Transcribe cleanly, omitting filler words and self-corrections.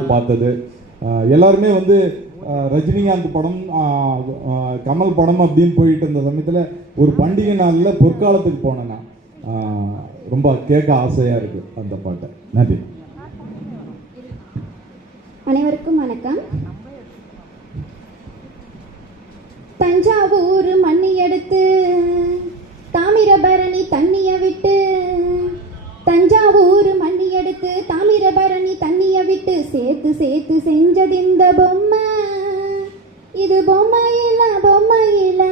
நாள் பார்த்தது. எல்லாருமே வந்து ரஜினிகாந்த் படம், கமல் படம் அப்படின்னு போயிட்டு இருந்த சமயத்தில் ஒரு பண்டிகை நாளில் பொற்காலத்துக்கு போனேன்னா ரொம்ப கேட்க ஆசையாக இருக்குது அந்த பாட்டை. நன்றி. அனைவருக்கும் வணக்கம். தஞ்சாவூர் மண்ணி எடுத்து தாமிரபரணி தண்ணிய விட்டு, தஞ்சாவூர் மண்ணி எடுத்து தாமிரபரணி தண்ணிய விட்டு சேர்த்து சேர்த்து செஞ்சது இந்த பொம்மை. இது பொம்மையில பொம்மையில